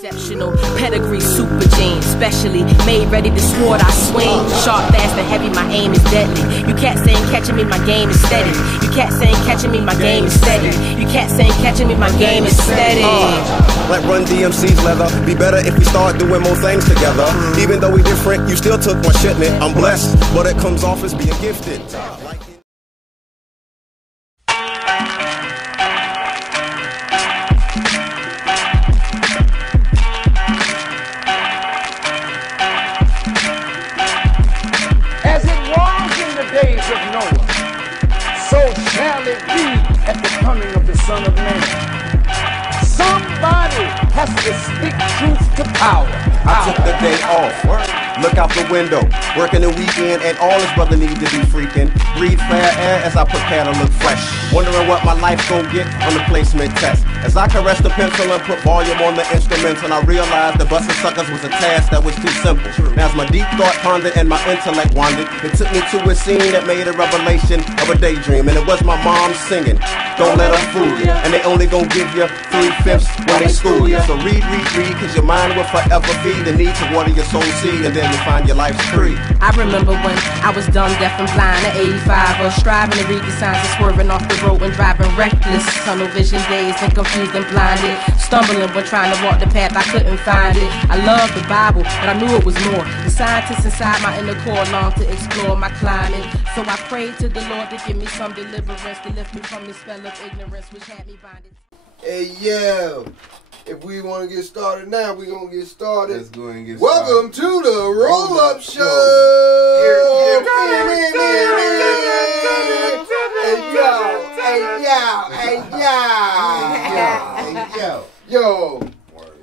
Exceptional pedigree, super gene, specially made ready to sword I swing. Sharp, fast, and heavy, my aim is deadly. You cats ain't catching me, my game is steady. You cats ain't catching me, my game is steady. You cats ain't catching me, my game is steady. Let Run DMC's leather be better if we start doing more things together. Even though we different, you still took my shipment. I'm blessed, but it comes off as being gifted. As it was in the days of Noah, so shall it be at the coming of the Son of Man. Somebody has to speak truth to power. I took the day off. Look out the window, working the weekend, and all his brother need to be freaking. Breathe fair air as I prepare to look fresh. Wondering what my life gon' get on the placement test. As I caress the pencil and put volume on the instruments, and I realized the busting suckers was a task that was too simple. Now as my deep thought pondered and my intellect wandered, it took me to a scene that made a revelation of a daydream, and it was my mom singing. Don't let them fool you, and they only gon' give you 3/5 when they school you. So read, cause your mind will forever feed the need to water your soul seed, and then you find your life's free. I remember when I was dumb, deaf, and blind at 85, or striving to read the signs and swerving off the road and driving reckless. Tunnel vision days and confused and blinded, stumbling when trying to walk the path I couldn't find it. I loved the Bible, but I knew it was more. The scientists inside my inner core longed to explore my climbing, so I prayed to the Lord to give me some deliverance, to lift me from the spell of ignorance which had me binded. Hey, yeah. If we want to get started now, we're going to get started. Let's go and get Welcome started. to the Roll-Up Show. Hey, yo.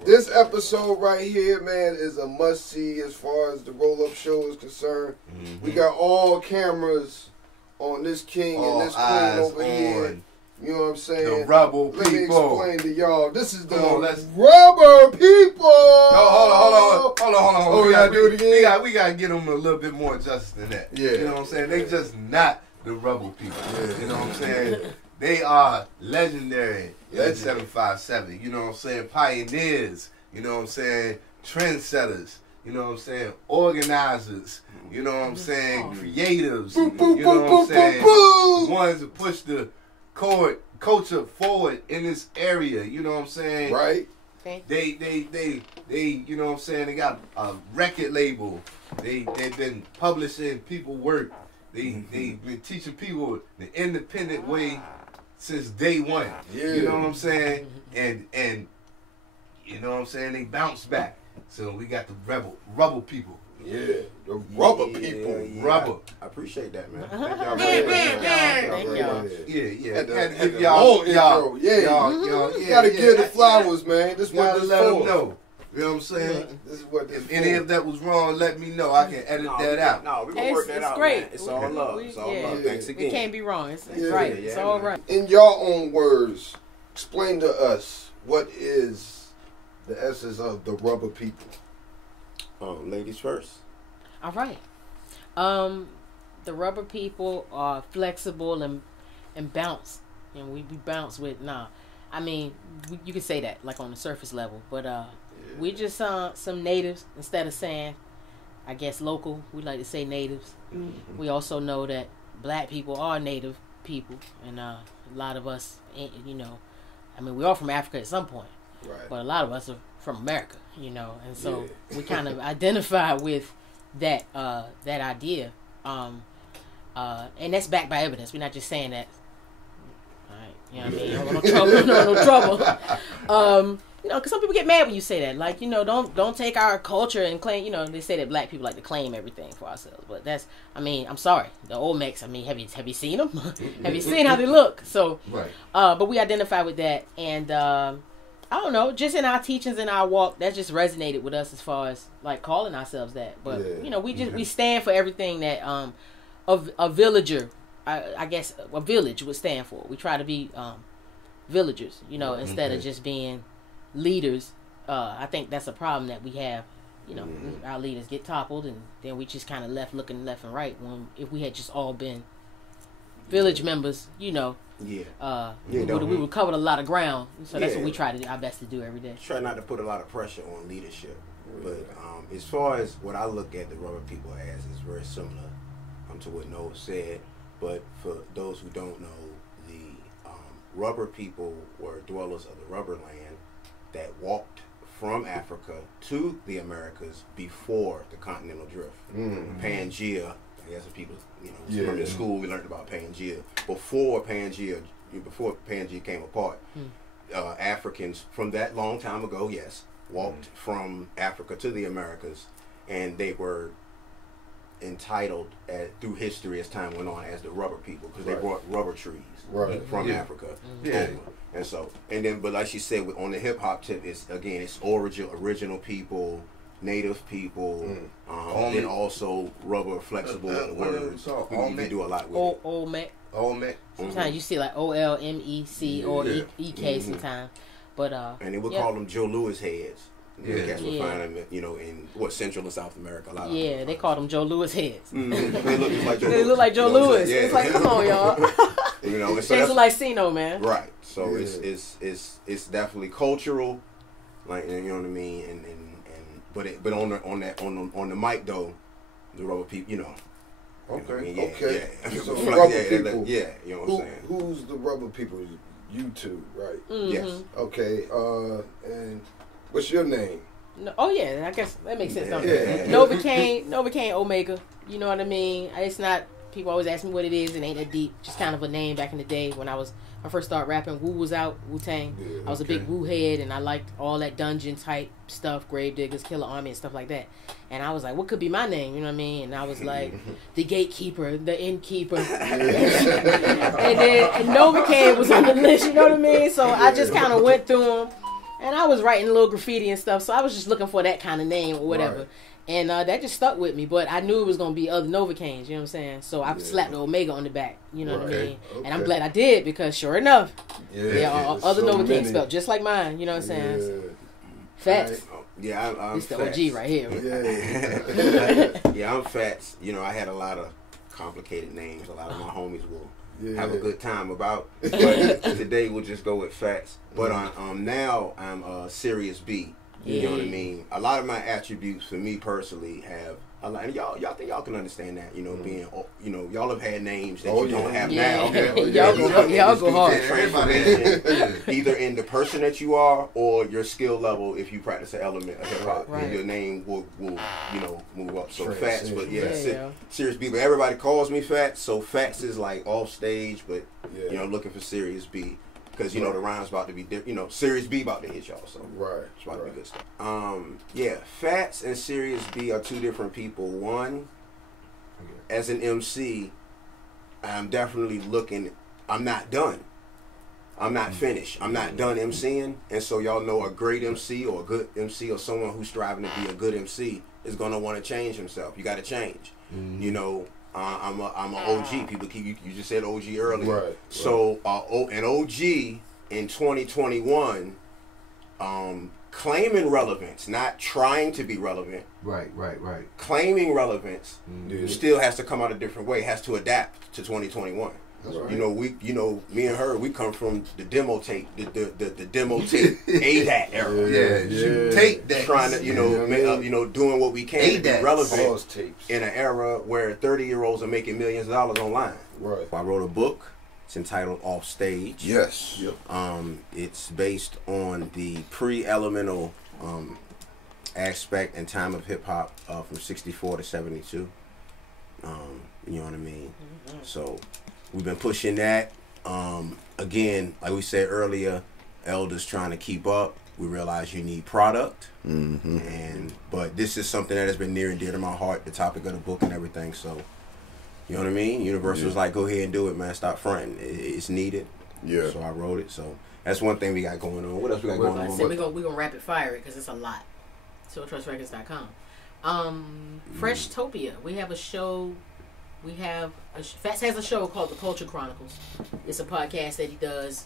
This episode right here, man, is a must-see as far as the Roll-Up Show is concerned. We got all cameras on this king and this queen over here. You know what I'm saying? The Rebel People. Let me explain to y'all. This is the Rubber People. Hold on. Oh, we gotta do it again? We gotta get them a little bit more justice than that. Yeah. You know what I'm saying? They just not the Rebel People. Yeah. You know what I'm saying? They are legendary. At 757. You know what I'm saying? Pioneers. You know what I'm saying? Trendsetters. You know what I'm saying? Organizers. You know what I'm saying? Creatives. You know what I'm saying? Ones that push the culture forward in this area, you know what I'm saying? Right. They you know what I'm saying, they got a record label. They've been publishing people work. They've been teaching people the independent way since day one. Yeah. You know what I'm saying? And you know what I'm saying, they bounce back. So we got the Rebel People. Yeah, the Rubber People. Yeah. Rubber. I appreciate that, man. Thank y'all. Yeah. Had the whole intro. You gotta give the flowers, man. This is what this let them for. know. You know what I'm saying? This is what this If any of that was wrong, let me know. I can edit that out. No, we gonna work that out, great. man. It's all love. It's all love. Thanks again. It can't be wrong. It's right. It's all right. In your own words, explain to us what is the essence of the Rubber People. Ladies first. All right. The Rubber People are flexible and bounce. You know, we bounce with I mean, you can say that like on the surface level, but we just some natives instead of saying, I guess local. We like to say natives. We also know that black people are native people, and a lot of us, you know, I mean, we're all from Africa at some point, Right. but a lot of us are from America, you know, and so we kind of identify with that idea, and that's backed by evidence. We're not just saying that. All right, you know what I mean? No trouble. You know, because some people get mad when you say that. Like, you know, don't take our culture and claim. You know, they say that black people like to claim everything for ourselves, but that's. I mean, I'm sorry, the Olmecs. I mean, have you seen them? Have you seen how they look? So, right. But we identify with that, and I don't know, just in our teachings and our walk, that just resonated with us as far as like calling ourselves that. But you know, we stand for everything that a villager, I guess a village would stand for. We try to be villagers, you know, instead of just being leaders. I think that's a problem that we have. You know, our leaders get toppled, and then we just kind of looking left and right. When if we had just all been village members, you know. Yeah. We would cover a lot of ground, so that's what we try to do our best to do every day. Try not to put a lot of pressure on leadership, but as far as what I look at the rubber people as is very similar to what Noah said. But for those who don't know, the rubber people were dwellers of the rubber land that walked from Africa to the Americas before the continental drift. Pangea, I guess if people, from in school we learned about Pangea. Before Pangea came apart, Africans from that long time ago, walked from Africa to the Americas, and they were entitled through history as time went on as the rubber people, because they brought rubber trees from Africa over. But like she said, on the hip hop tip, it's original people, native people, and also rubber flexible words. We do a lot with Olmec. Sometimes you see like OLMEC or EK sometimes, but and they would call them Joe Louis heads. That's what find them, in Central and South America. A lot of they call them Joe Louis heads. They look like Joe Louis. It's like, come on, y'all. It's so like Sino, man. Right. So it's definitely cultural, like, you know what I mean. But on the mic though, the rubber people, Okay. So you rubber people. You know what I'm saying. Who's the rubber people? You two, right? Yes. Okay. And what's your name? No, I guess that makes sense. Novakane Omega. You know what I mean? It's not. People always ask me what it is. It ain't that deep. Just kind of a name back in the day when I first started rapping. Wu was out, Wu-Tang. I was a big Wu head, and I liked all that dungeon type stuff, Gravediggers, Killer Army, and stuff like that. And I was like, what could be my name? You know what I mean? And I was like, the Gatekeeper, the Innkeeper. and Novakane was on the list. You know what I mean? So I just kind of went through them. And I was writing a little graffiti and stuff, so I was just looking for that kind of name or whatever. Right. And that just stuck with me. But I knew it was going to be other Novakanes, you know what I'm saying? So I slapped the Omega on the back, you know what I mean? Okay. And I'm glad I did, because sure enough, other Novakanes spelled just like mine, you know what I'm saying? Fats. I'm it's the OG right here. I'm Fats. I had a lot of complicated names. A lot of my homies will have a good time about. But today we'll just go with Fats. But now I'm Sirius B. You know what I mean? A lot of my attributes for me personally have a lot, and y'all think y'all can understand that, being, y'all have had names that you don't have now. Y'all go hard. Transformation, either in the person that you are or your skill level if you practice an element of hip hop. Right. Your name will move up. So Fats, but Sirius B. But everybody calls me Fats, so Fats is like off stage, but looking for Sirius B. Because, the rhyme's about to be different. Sirius B about to hit y'all, so it's about to be good stuff. Fats and Sirius B are two different people. One, as an MC, I'm definitely I'm not done. I'm not finished. I'm not done MCing. And so y'all know a great MC or a good MC or someone who's striving to be a good MC is going to want to change himself. You got to change. I'm an OG. People you just said OG earlier. Right. So an OG in 2021, claiming relevance, not trying to be relevant. Right. Claiming relevance still has to come out a different way. Has to adapt to 2021. Right. Me and her, we come from the demo tape, the demo tape ADAT era. Tape that, trying to, doing what we can to be relevant in an era where 30-year-olds are making millions of dollars online. Right. I wrote a book. It's entitled Off Stage. Yes. It's based on the pre-elemental aspect and time of hip hop from '64 to '72. You know what I mean? Mm-hmm. So we've been pushing that. Again, like we said earlier, elders trying to keep up. We realize you need product. But this is something that has been near and dear to my heart, the topic of the book and everything. So, you know what I mean? Universal was like, go ahead and do it, man. Stop fronting. It's needed. Yeah. So I wrote it. So that's one thing we got going on. What else we got going on? We're gonna rapid fire it because it's a lot. SoulTrustRecords.com. Freshtopia. We have a show. Fats has a show called The Culture Chronicles. It's a podcast that he does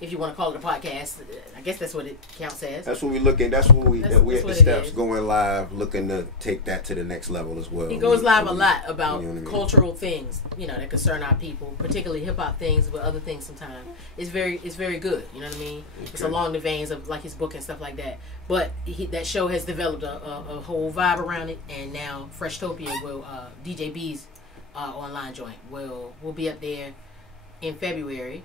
if you want to call it a podcast, I guess that's what it counts as. That's what we're looking. That's what we're at the steps is. going live, looking to take that to the next level as well. He goes live a lot about cultural things, that concern our people, particularly hip hop things, but other things sometimes. It's very good. You know what I mean? Okay. It's along the veins of like his book and stuff like that. But that show has developed a whole vibe around it, and now Freshtopia will DJ B's online joint will be up there in February.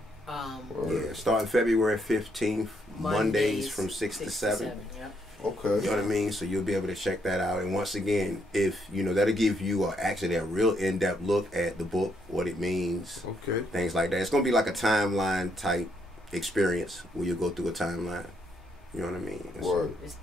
Starting February 15th, Mondays from 6 to 7. Yep. Okay. You know what I mean? So you'll be able to check that out. And once again, if that'll give you actually a real in-depth look at the book, what it means, things like that. It's gonna be like a timeline type experience where you go through a timeline. You know what I mean?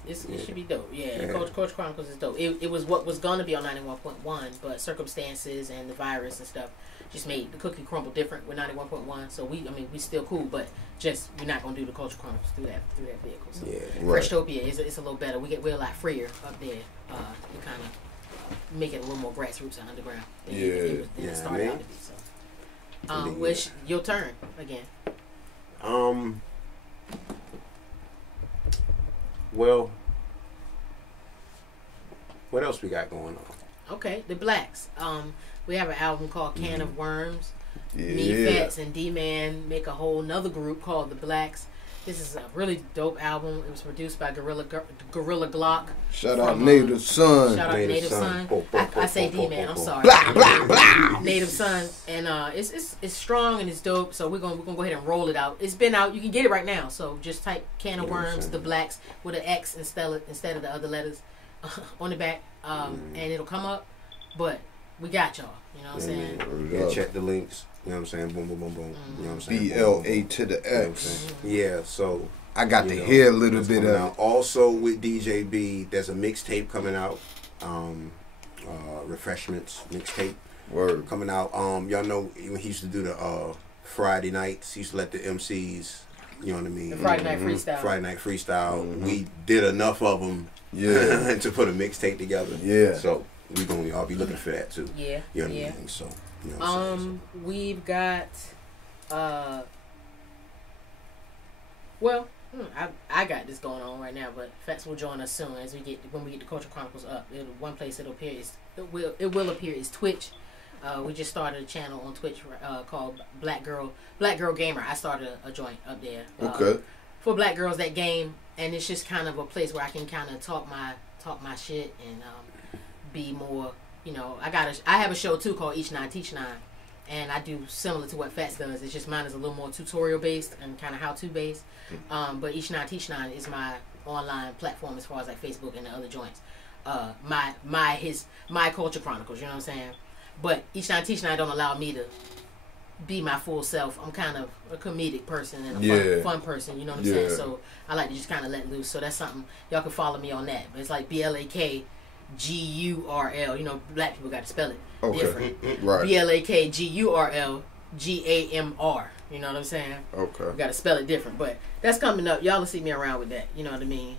It should be dope. Yeah. Culture Chronicles is dope. It was what was gonna be on 91.1, but circumstances and the virus and stuff just made the cookie crumble different with 91.1. So we still cool, but just we're not gonna do the Culture Chronicles through that vehicle. So Freshtopia is it's a little better. We're a lot freer up there. We kind of make it a little more grassroots and underground than it started out to be. So, which your turn again. Well, what else we got going on? Okay, the Blacks. We have an album called Can of Worms. Me, Fats, and D-Man make a whole nother group called the Blacks. This is a really dope album. It was produced by Gorilla Glock. Shout out Native Son. Shout out Native Son. I say D-Man. I'm sorry. Blah blah blah. Native Son, and it's strong and it's dope. So we're gonna go ahead and roll it out. It's been out. You can get it right now. So just type Can of Worms, the Blacks with an X instead of the other letters on the back, and it'll come up. But we got y'all. You know what I'm saying? Yeah, check the links. You know what I'm saying? Boom, boom, boom, boom. You know what I'm saying? BLA to the X. Yeah, so I got to hear a little bit of it. Also with DJ B, there's a mixtape coming out. Refreshments mixtape. Word. Coming out. Y'all know when he used to do the Friday nights, he used to let the MCs, you know what I mean? The Friday night freestyle. Friday night freestyle. We did enough of them to put a mixtape together. Yeah. So we're going to all be looking for that too. Yeah. You know what I mean? So, you know what I'm saying? We've got I got this going on right now, but Fats will join us soon when we get the Culture Chronicles up. One place it will appear is Twitch. We just started a channel on Twitch called Black Girl Gamer. I started a joint up there. For black girls that game, and it's just kind of a place where I can kind of talk my shit and be more, I have a show too called Each Nine Teach Nine, and I do similar to what Fats does. It's just mine is a little more tutorial based and kind of how to based. But Each Nine Teach Nine is my online platform as far as like Facebook and the other joints. My Culture Chronicles, you know what I'm saying? But Each Nine Teach Nine don't allow me to be my full self. I'm kind of a comedic person and a fun person, you know what I'm saying? So I like to just kind of let loose. So that's something y'all can follow me on that. But it's like BLAKGURL. Black people got to spell it different. Right. BLAKGURLGAMR. You know what I'm saying? Okay. We got to spell it different. But that's coming up. Y'all will see me around with that. You know what I mean?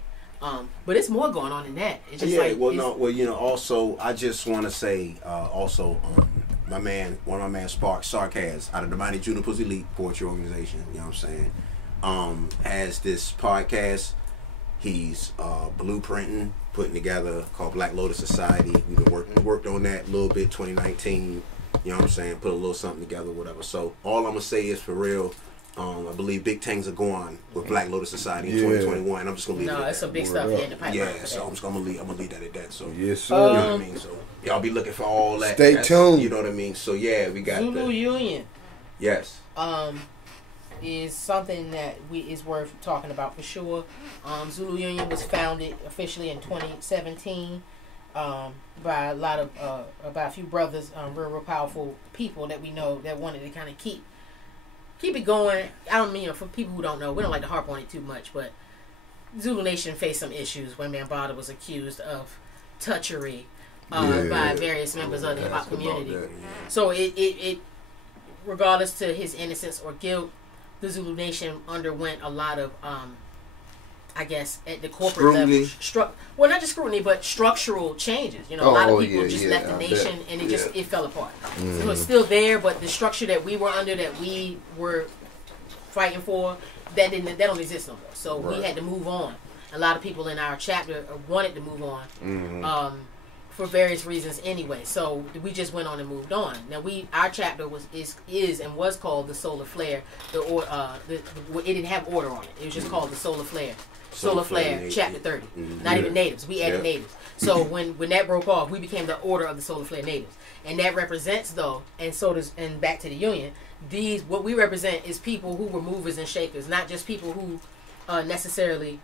But it's more going on than that. It's just also I just want to say one of my man Spark Sarkaz out of the Mighty Junipers Elite Poetry Organization, you know what I'm saying, has this podcast he's blueprinting, putting together called Black Lotus Society. We've been worked on that a little bit 2019, you know what I'm saying, put a little something together, whatever. So all I'm gonna say is for real, I believe big things are going with Black Lotus Society in 2021. I'm just gonna leave it at that. It's some big stuff in the pipeline. Yeah, so I'm gonna leave that at that. So yes, sir. You know what I mean? So y'all be looking for all that. Stay tuned. You know what I mean? So yeah, we got Zulu Union. Yes. Is something that is worth talking about for sure. Zulu Union was founded officially in 2017 by a few brothers, real powerful people that we know that wanted to kind of keep it going. I don't mean, for people who don't know, we don't like to harp on it too much, but Zulu Nation faced some issues when Bambaataa was accused of touchery by various members of the hip hop community. So it regardless to his innocence or guilt, the Zulu Nation underwent a lot of I guess at the corporate level, not just scrutiny, but structural changes. A lot of people just left the nation, and it fell apart. So it's still there, but the structure that we were under, that we were fighting for, that don't exist no more. So we had to move on. A lot of people in our chapter wanted to move on for various reasons anyway. So we just went on and moved on. Now our chapter is and was called the Solar Flare. It didn't have order on it. It was just called the Solar Flare. Solar Flare, Chapter 30. Not even natives. We added natives. So when that broke off, we became the Order of the Solar Flare Natives. And that represents, though, and back to the Union, what we represent is people who were movers and shakers, not just people who necessarily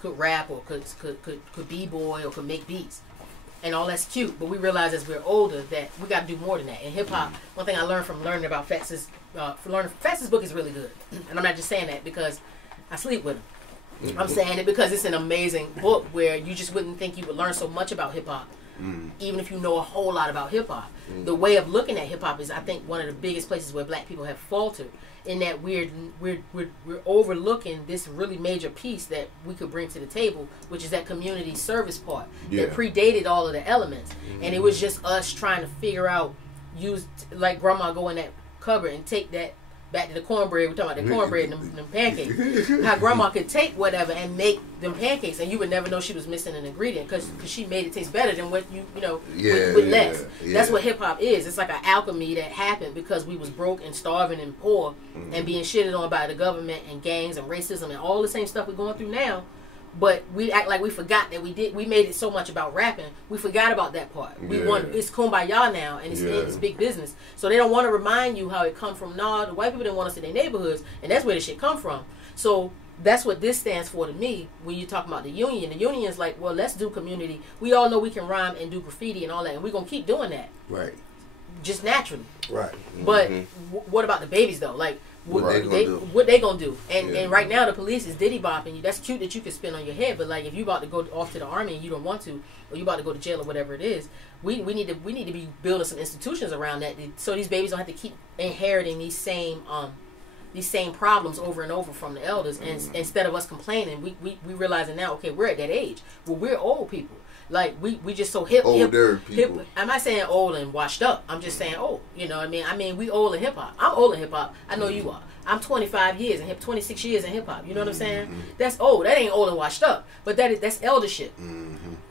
could rap or could b-boy or could make beats. And all that's cute, but we realize as we're older that we got to do more than that. In hip-hop, one thing I learned from learning about Fats' book is really good. And I'm not just saying that because I sleep with him. I'm saying it because it's an amazing book where you just wouldn't think you would learn so much about hip-hop, even if you know a whole lot about hip-hop. The way of looking at hip-hop is, I think, one of the biggest places where black people have faltered, in that we're overlooking this really major piece that we could bring to the table, which is that community service part that predated all of the elements. And it was just us trying to figure out, like grandma go in that cupboard and take that back to the cornbread. We're talking about the cornbread and them pancakes. How grandma could take whatever and make them pancakes, and you would never know she was missing an ingredient because she made it taste better than what with less. That's what hip hop is. It's like an alchemy that happened because we was broke and starving and poor and being shitted on by the government and gangs and racism and all the same stuff we're going through now. But we act like we forgot that we made it so much about rapping. We forgot about that part. It's kumbaya now, and it's big business. So they don't want to remind you how it come from. Nah, the white people didn't want us in their neighborhoods, and that's where the shit come from. So that's what this stands for to me. When you talk about the union is like, well, let's do community. We all know we can rhyme and do graffiti and all that, and we're gonna keep doing that. Right. Just naturally. Right. But what about the babies though? Like, what they gonna do? And right now the police is diddy bopping you. That's cute that you can spin on your head, but like if you about to go off to the army and you don't want to, or you about to go to jail or whatever it is, we need to be building some institutions around that, so these babies don't have to keep inheriting these same problems over and over from the elders. And instead of us complaining, we realizing now, okay, we're at that age. Well, we're old people. Like we just so hip. People. I'm not saying old and washed up. I'm just saying old. You know what I mean? I mean we old in hip hop. I'm old in hip hop. I know you are. I'm 25 years and 26 years in hip hop. You know what I'm saying? That's old. That ain't old and washed up. But that's eldership.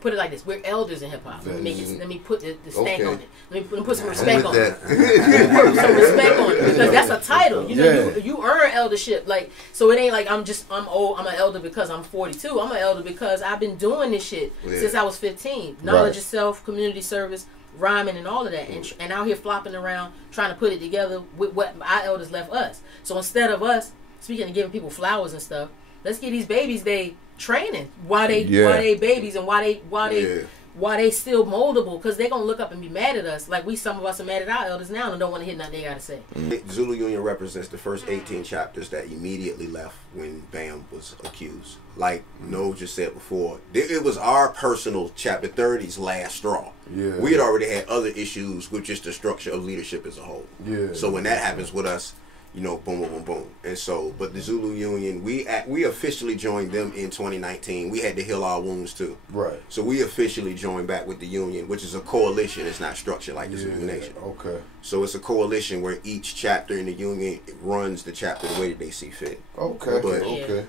Put it like this: we're elders in hip hop. Let me put the stank on it. Let me put some respect on it. Put some respect on it because that's a title. You know, you earn eldership. Like, so it ain't like I'm old. I'm an elder because I'm 42. I'm an elder because I've been doing this shit since I was 15. Knowledge of self, community service, rhyming, and all of that, and out here flopping around trying to put it together with what our elders left us. So instead of us speaking of giving people flowers and stuff, let's give these babies they training while they babies, and why they still moldable, because they're gonna look up and be mad at us like some of us are mad at our elders now and don't want to hear nothing they gotta say. Zulu Union represents the first 18 chapters that immediately left when Bam was accused. Like No just said before, it was our personal Chapter 30's last straw. We had already had other issues with just the structure of leadership as a whole. So when that happens with us, you know, boom, boom, boom, boom. And so, but the Zulu Union, we officially joined them in 2019. We had to heal our wounds too. Right. So we officially joined back with the Union, which is a coalition. It's not structured like the Zulu Nation. Okay. So it's a coalition where each chapter in the Union runs the chapter the way that they see fit. Okay. But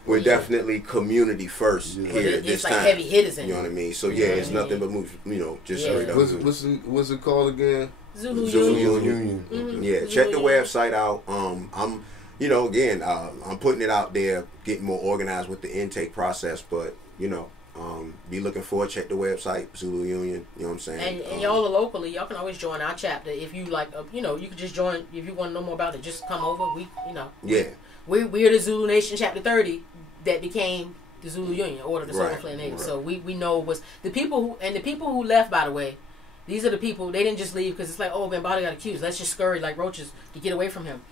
we're definitely community first here this time. It's like heavy hitters in it. You know what I mean? So it's nothing but move, just straight up. What's it called again? Zulu Union. Yeah, check the website out. I'm putting it out there, getting more organized with the intake process, but be looking forward. Check the website, Zulu Union. You know what I'm saying? And y'all are locally. Y'all can always join our chapter if you like. You can just join if you want to know more about it. Just come over. We're the Zulu Nation Chapter 30 that became the Zulu Union, Order of the Solar Flare Natives. So we know was the people who left. By the way, these are the people. They didn't just leave because it's like, oh, Bambaataa got accused. Let's just scurry like roaches to get away from him.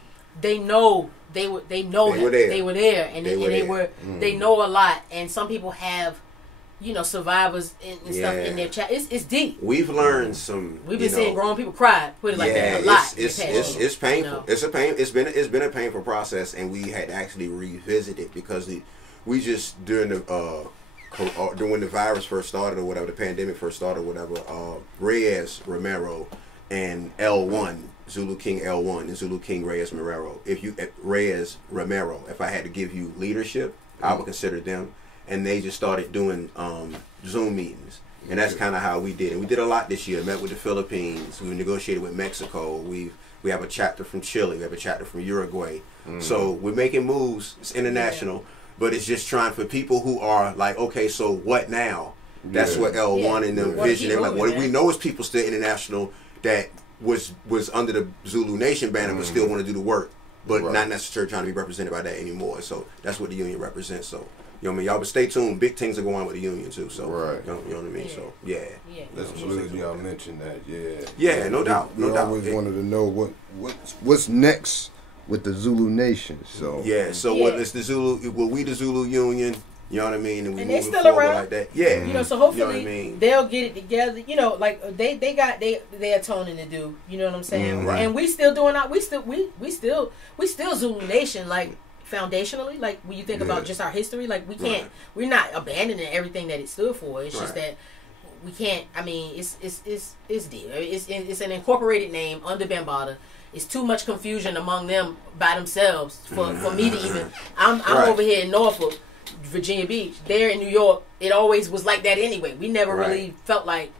They know they were there. They were there, and they know a lot. And some people have, survivors and stuff in their chat. It's deep. We've learned some. We've been seeing grown people cry. Put it like that a lot. It's painful. It's a pain. It's been a painful process, and we had to actually revisit it because we just during the virus first started or whatever, the pandemic first started or whatever, Reyes Romero and L1 Zulu King L1 and Zulu King Reyes Romero. If I had to give you leadership, I would consider them. And they just started doing Zoom meetings. And that's kind of how we did it. We did a lot this year. Met with the Philippines. We negotiated with Mexico. We have a chapter from Chile. We have a chapter from Uruguay. So we're making moves. It's international. But it's just trying for people who are like, okay, so what now? That's what L1 and them vision. They were like, what we know is people still international that was under the Zulu Nation banner but still want to do the work. But not necessarily trying to be represented by that anymore. So that's what the union represents. So, you know what I mean? Y'all, but stay tuned. Big things are going on with the union too. So, you know what I mean? Yeah. So, That's good y'all mentioned that. Yeah, no doubt. We always wanted to know what's next with the Zulu Nation. So what is the Zulu? Well, we the Zulu Union. You know what I mean? And they still around like that. Yeah. You know, so hopefully you know what I mean? they'll get it together. You know, like they got their toning to do. You know what I'm saying? Right. And we still doing we still Zulu Nation, like foundationally, like when you think about just our history, like we're not abandoning everything that it stood for. It's just that we can't. I mean, it's deal. It's an incorporated name under Bambaataa. It's too much confusion among them by themselves for me to even. I'm over here in Norfolk, Virginia Beach. There in New York, it always was like that anyway. We never really felt like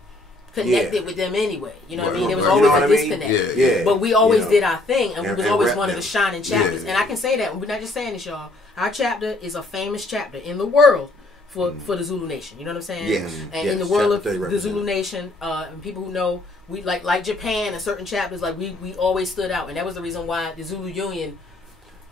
connected with them anyway. You know what I mean? There was always a disconnect. But we always did our thing, and we was always one of the shining chapters. And I can say that we're not just saying this, y'all. Our chapter is a famous chapter in the world for the Zulu Nation. You know what I'm saying? Yes. And in the world of the Zulu Nation, and people who know, we like Japan and certain chapters, like we always stood out, and that was the reason why the Zulu Union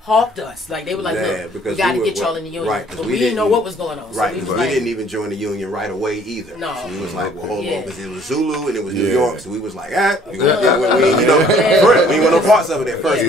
hawked us. Like they were like, look, we got to get y'all in the union, but we didn't know what was going on. Right, so we didn't even join the union right away either. No, so we was like, well, hold on, because it was Zulu and it was New York, so we was like, we ain't want no parts of it at first,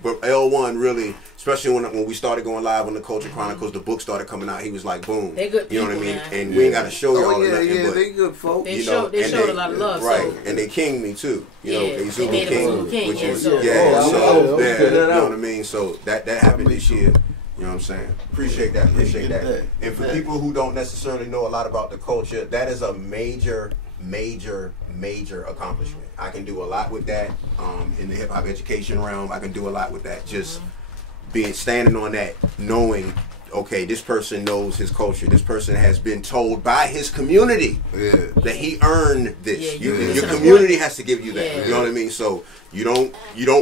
but L1 really. Especially when we started going live on the Culture Chronicles, the book started coming out. He was like, "Boom!" They good people, you know what I mean? Man. And we ain't got to show y'all nothing. But they good folks. They showed a lot of love, right? So. And they kinged me too. You know, they Zulu made king, which was you know what I mean. So that happened this year. You know what I'm saying? Appreciate that. And for people who don't necessarily know a lot about the culture, that is a major accomplishment. I can do a lot with that in the hip hop education realm. I can do a lot with that. Just standing on that, knowing, okay, this person knows his culture. This person has been told by his community that he earned this. Your community has to give you that. You know what I mean? So you don't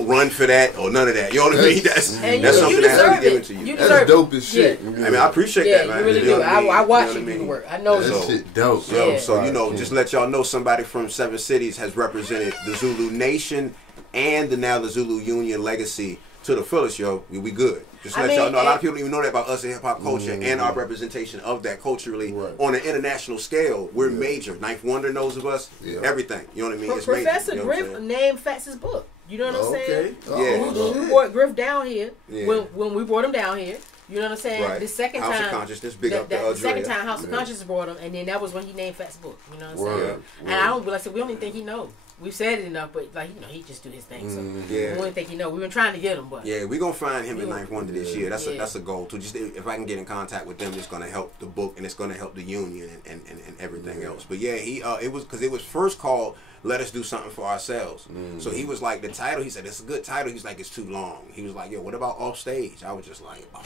run for that or none of that. You know what I mean? That's something that has to be given to you. That's dope as shit. I mean, I appreciate that, man. You really do. I watch you do the work. I know that shit dope. So you know, just let y'all know, somebody from 7 cities has represented the Zulu Nation and now the Zulu Union legacy to the fullest, yo. We good. Just let y'all know. A lot of people don't even know that about us in hip hop culture and our representation of that culturally on an international scale. We're major. Ninth Wonder knows of us. Everything. You know what I mean? It's Professor major, Griff named Fats's book. You know what I'm saying? Yeah. We brought Griff down here when we brought him down here. You know what I'm saying? Right. The second House time, of Consciousness, big up the second time House of Consciousness brought him, and then that was when he named Fat's book. You know what I'm saying? And I don't like I said, we don't even think he knows. We've said it enough, but like he just do his thing. So we don't think he know. We've been trying to get him, but we're gonna find him in Ninth Wonder this year. That's a goal too. Just if I can get in contact with them, it's gonna help the book and it's gonna help the union and everything else. But it was first called Let Us Do Something for Ourselves. So he was like, the title, he said, it's a good title. He's like, it's too long. He was like, yo, what about Off Stage? I was just like, oh.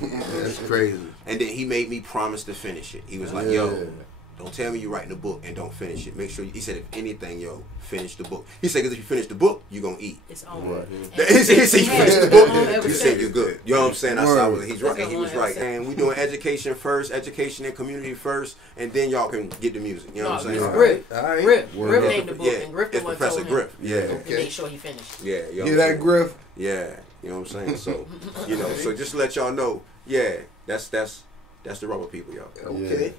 That's crazy. And then he made me promise to finish it. He was like, yo, don't tell me you're writing a book and don't finish it. Make sure he said, if anything, yo, finish the book. He said, because if you finish the book, you're going to eat. It's on. He said, you finish the book, you said you're good. You know what I'm saying? He's right. And he was right. And we doing education first, education and community first, and then y'all can get the music. You know what I'm saying? Griff named the book, and Griff the one Professor Griff. To make sure he finished. Yeah. You know hear that, Griff? Yeah. You know what I'm saying? So, so just to let y'all know, that's the Rubber People, y'all. Okay. Yeah.